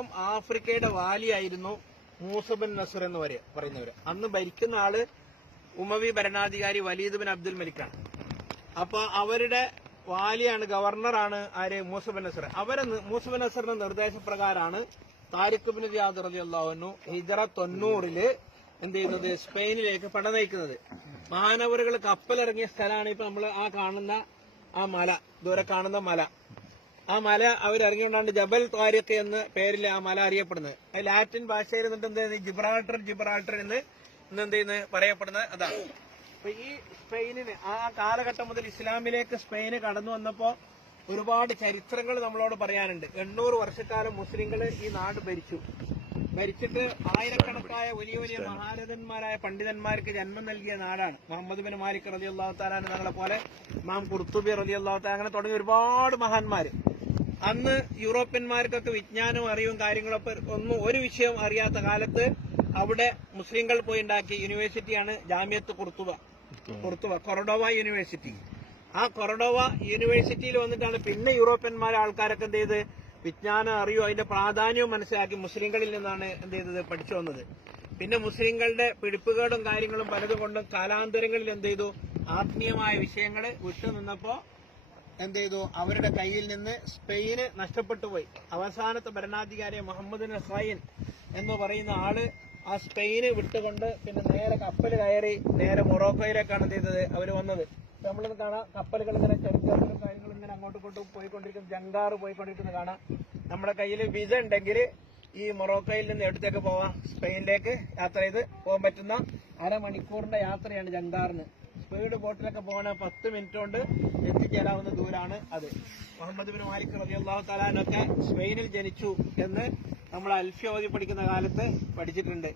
ഭാഗം ആഫ്രിക്കയുടെ വാലിയായിരുന്നു മൂസബിൻ നസർ എന്ന് പറയുന്നവർ അന്ന് ഭരിക്കുന്ന ആൾ ഉമവി ഭരണാധികാരി വലീദ് ബിൻ അബ്ദുൽ മലിക്കാണ്. അപ്പൊ അവരുടെ വാലിയാണ് ഗവർണറാണ് ആര്? മൂസബിൻ നസർ. അവരെ മൂസബൻ നസറിന്റെ നിർദ്ദേശപ്രകാരമാണ് താരിഖ് ബിൻ റിയാദ് റലി അള്ളാഹുനു ഹിജറ തൊണ്ണൂറിൽ എന്ത് ചെയ്യുന്നത്? സ്പെയിനിലേക്ക് പട നയിക്കുന്നത്. മഹാനവറുകൾ കപ്പലിറങ്ങിയ സ്ഥലമാണ് ഇപ്പൊ നമ്മൾ ആ കാണുന്ന ആ മല. ദൂരെ കാണുന്ന മല. ആ മല അവരിറങ്ങിക്കൊണ്ടാണ് ജബൽ താരിഖ് എന്ന പേരിൽ ആ മല അറിയപ്പെടുന്നത്. അത് ലാറ്റിൻ ഭാഷയിൽ നിന്നിട്ട് എന്ത് ജിബ്രാൾട്ടർ ജിബ്രാൾട്ടർ എന്ന് എന്ത് ചെയ്യുന്നത്? പറയപ്പെടുന്നത് അതാണ്. അപ്പൊ ഈ സ്പെയിനിന് ആ കാലഘട്ടം മുതൽ ഇസ്ലാമിലേക്ക് സ്പെയിന് കടന്നു വന്നപ്പോ ഒരുപാട് ചരിത്രങ്ങൾ നമ്മളോട് പറയാനുണ്ട്. എണ്ണൂറ് വർഷക്കാലം മുസ്ലിങ്ങൾ ഈ നാട് ഭരിച്ചു. ഭരിച്ചിട്ട് ആയിരക്കണക്കായ വലിയ വലിയ മഹാരഥന്മാരായ പണ്ഡിതന്മാർക്ക് ജന്മം നൽകിയ നാടാണ്. മുഹമ്മദ് ബിൻ മാലിക് റലി അള്ളാഹു താലാൻ തങ്ങളെ പോലെ മാം കുർത്തുബി റലി അള്ളാഹു താല അങ്ങനെ തുടങ്ങിയ ഒരുപാട് മഹാന്മാര്. അന്ന് യൂറോപ്യന്മാർക്കൊക്കെ വിജ്ഞാനവും അറിവും കാര്യങ്ങളൊക്കെ ഒന്നും ഒരു വിഷയം അറിയാത്ത കാലത്ത് അവിടെ മുസ്ലിങ്ങൾ പോയി ഉണ്ടാക്കിയ യൂണിവേഴ്സിറ്റിയാണ് ജാമ്യത്ത് കുർത്തുവ കുർത്തുവ കൊറഡോവ യൂണിവേഴ്സിറ്റി. ആ കൊറഡോവ യൂണിവേഴ്സിറ്റിയിൽ വന്നിട്ടാണ് പിന്നെ യൂറോപ്യന്മാരെ ആൾക്കാരൊക്കെ എന്ത് ചെയ്ത്? വിജ്ഞാനം അറിയോ അതിന്റെ പ്രാധാന്യവും മനസ്സിലാക്കി മുസ്ലിങ്ങളിൽ നിന്നാണ് എന്ത് ചെയ്തത്? പഠിച്ചു വന്നത്. പിന്നെ മുസ്ലിങ്ങളുടെ പിടിപ്പുകളും കാര്യങ്ങളും പലതുകൊണ്ടും കാലാന്തരങ്ങളിൽ എന്ത് ചെയ്തു? ആത്മീയമായ വിഷയങ്ങൾ വിട്ടുനിന്നപ്പോ എന്ത് ചെയ്തു അവരുടെ കയ്യിൽ നിന്ന് സ്പെയിന് നഷ്ടപ്പെട്ടു പോയി. അവസാനത്തെ ഭരണാധികാരി മുഹമ്മദ് നസൈൻ എന്ന് പറയുന്ന ആൾ ആ സ്പെയിന് വിട്ടുകൊണ്ട് പിന്നെ നേരെ കപ്പൽ കയറി നേരെ മൊറോക്കോയിലേക്കാണ് എന്ത് ചെയ്തത്? അവർ വന്നത്. നമ്മളിത് കാണാം കപ്പലുകൾ ഇങ്ങനെ ചരിത്രങ്ങളും കാര്യങ്ങളും ഇങ്ങനെ അങ്ങോട്ടും ഇങ്ങോട്ടും പോയിക്കൊണ്ടിരിക്കുന്ന. ജങ്കാറ് പോയിക്കൊണ്ടിരിക്കുന്നത് കാണാം. നമ്മുടെ കയ്യിൽ വിസ ഉണ്ടെങ്കിൽ ഈ മൊറോക്കോയിൽ നിന്ന് എടുത്തേക്ക് പോവാം? സ്പെയിനിലേക്ക് യാത്ര ചെയ്ത് പോകാൻ പറ്റുന്ന അരമണിക്കൂറിന്റെ യാത്രയാണ് ജങ്കാറിന്. സ്പീഡ് ബോട്ടിലൊക്കെ പോകണ പത്ത് മിനിറ്റ് കൊണ്ട് എത്തിച്ചേരാവുന്ന ദൂരാണ് അത്. മുഹമ്മദ് ബിൻ മാലിക് റബി അള്ളാഹു തലാനൊക്കെ സ്പെയിനിൽ ജനിച്ചു എന്ന് നമ്മൾ അൽഫ്യോതി പഠിക്കുന്ന കാലത്ത് പഠിച്ചിട്ടുണ്ട്.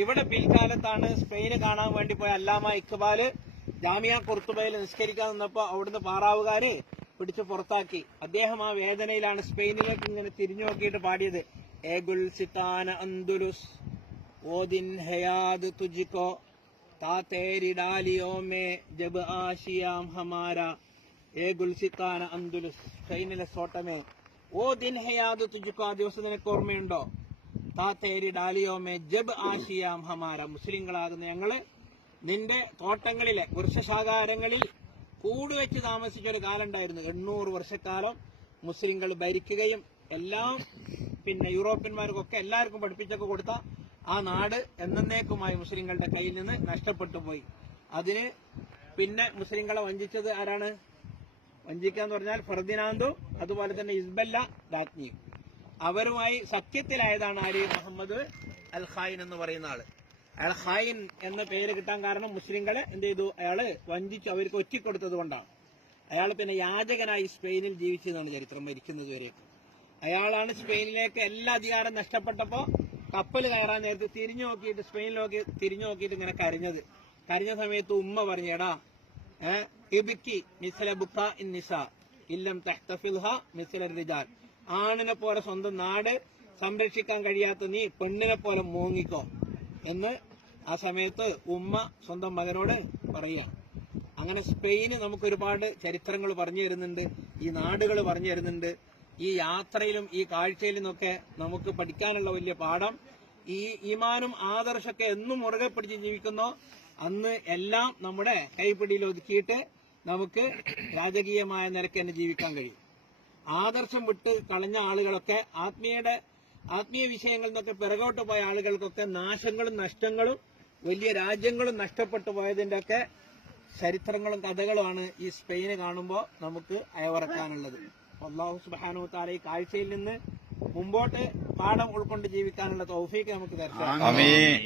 ഇവിടെ പിൽക്കാലത്താണ് സ്പെയിന് കാണാൻ വേണ്ടി പോയ അല്ലാമ ഇക്ബാൽ ജാമിയ കുർത്തുബയിൽ നിസ്കരിക്കാൻ നിന്നപ്പോ അവിടുന്ന് പാറാവുകാര് പിടിച്ചു പുറത്താക്കി. അദ്ദേഹം ആ വേദനയിലാണ് സ്പെയിനിലേക്ക് ഇങ്ങനെ തിരിഞ്ഞു നോക്കിയിട്ട് പാടിയത്. ഏഗുൽ സിത്താന അന്തുലുസ് ഓദിൻ ഹയാദ് തുജിക്കോ ता तेरी डालियों में जब आशियाम हमारा ए ഗുൽസിത്താന അന്തുലുസ് സ്പെയിനിലെ സോട്ടമേ ഓ ദിൻ ഹയാദ് തുജുക്കോ ആ ദിവസം നിനക്ക് ഓർമ്മയുണ്ടോ താ തേരി ഡാലിയോമേ ജബ് ആശിയാം ഹമാര മുസ്ലിങ്ങളാകുന്ന ഞങ്ങള് നിന്റെ തോട്ടങ്ങളിലെ വൃക്ഷശാകാരങ്ങളിൽ കൂടുവെച്ച് താമസിച്ച ഒരു കാലം ഉണ്ടായിരുന്നു എണ്ണൂറ് വർഷക്കാലം മുസ്ലിങ്ങൾ ഭരിക്കുകയും എല്ലാം പിന്നെ യൂറോപ്യന്മാർക്കൊക്കെ എല്ലാവർക്കും പഠിപ്പിച്ചൊക്കെ കൊടുത്ത ആ നാട് എന്നേക്കുമായി മുസ്ലിങ്ങളുടെ കയ്യിൽ നിന്ന് നഷ്ടപ്പെട്ടു പോയി. അതിന് പിന്നെ മുസ്ലിങ്ങളെ വഞ്ചിച്ചത് ആരാണ്? വഞ്ചിക്കാന്ന് പറഞ്ഞാൽ ഫർദിനാന്തു അതുപോലെ തന്നെ ഇസ്ബല്ല രാജ്ഞി. അവരുമായി സഖ്യത്തിലായതാണ് ആര്? മുഹമ്മദ് അൽ ഖായിൻ എന്ന് പറയുന്ന ആൾ. അൽ ഖായിൻ എന്ന പേര് കിട്ടാൻ കാരണം മുസ്ലിങ്ങളെ എന്ത് ചെയ്തു? അയാൾ വഞ്ചിച്ചു അവർക്ക് ഒറ്റിക്കൊടുത്തത് കൊണ്ടാണ്. അയാൾ പിന്നെ യാചകനായി സ്പെയിനിൽ ജീവിച്ചതാണ് ചരിത്രം മരിക്കുന്നത് വരെ അയാളാണ് സ്പെയിനിലേക്ക് എല്ലാ അധികാരം നഷ്ടപ്പെട്ടപ്പോ കപ്പൽ കയറാൻ നേരത്ത് തിരിഞ്ഞു നോക്കിയിട്ട് സ്പെയിനിലേക്ക് തിരിഞ്ഞു നോക്കിയിട്ട് ഇങ്ങനെ കരഞ്ഞത്. കരഞ്ഞ സമയത്ത് ഉമ്മ പറഞ്ഞു എടാ മിസ്ല ഇല്ലം മിസല ആണിനെ പോലെ സ്വന്തം നാട് സംരക്ഷിക്കാൻ കഴിയാത്ത നീ പെണ്ണിനെ പോലെ മൂങ്ങിക്കോ. എന്ന് ആ സമയത്ത് ഉമ്മ സ്വന്തം മകനോട് പറയുക. അങ്ങനെ സ്പെയിന് നമുക്ക് ഒരുപാട് ചരിത്രങ്ങൾ പറഞ്ഞു തരുന്നുണ്ട് ഈ നാടുകൾ പറഞ്ഞു തരുന്നുണ്ട്. ഈ യാത്രയിലും ഈ കാഴ്ചയിലും ഒക്കെ നമുക്ക് പഠിക്കാനുള്ള വലിയ പാഠം. ഈ ഈമാനും ആദർശമൊക്കെ എന്നും മുറുകെ പിടിച്ച് ജീവിക്കുന്നോ. അന്ന് എല്ലാം നമ്മുടെ കൈപ്പിടിയിൽ ഒതുക്കിയിട്ട് നമുക്ക് രാജകീയമായ നിരക്ക് തന്നെ ജീവിക്കാൻ കഴിയും. ആദർശം വിട്ട് കളഞ്ഞ ആളുകളൊക്കെ ആത്മീയയുടെ ആത്മീയ വിഷയങ്ങളിൽ നിന്നൊക്കെ പിറകോട്ട് പോയ ആളുകൾക്കൊക്കെ നാശങ്ങളും നഷ്ടങ്ങളും വലിയ രാജ്യങ്ങളും നഷ്ടപ്പെട്ടു പോയതിന്റെയൊക്കെ ചരിത്രങ്ങളും കഥകളുമാണ് ഈ സ്പെയിന് കാണുമ്പോൾ നമുക്ക് അയവറക്കാനുള്ളത്. അള്ളാഹു സുബാനു താല ഈ കാഴ്ചയിൽ നിന്ന് മുമ്പോട്ട് പാഠം ഉൾക്കൊണ്ട് ജീവിക്കാനുള്ള തൗഫീക്ക് നമുക്ക് ആമീൻ.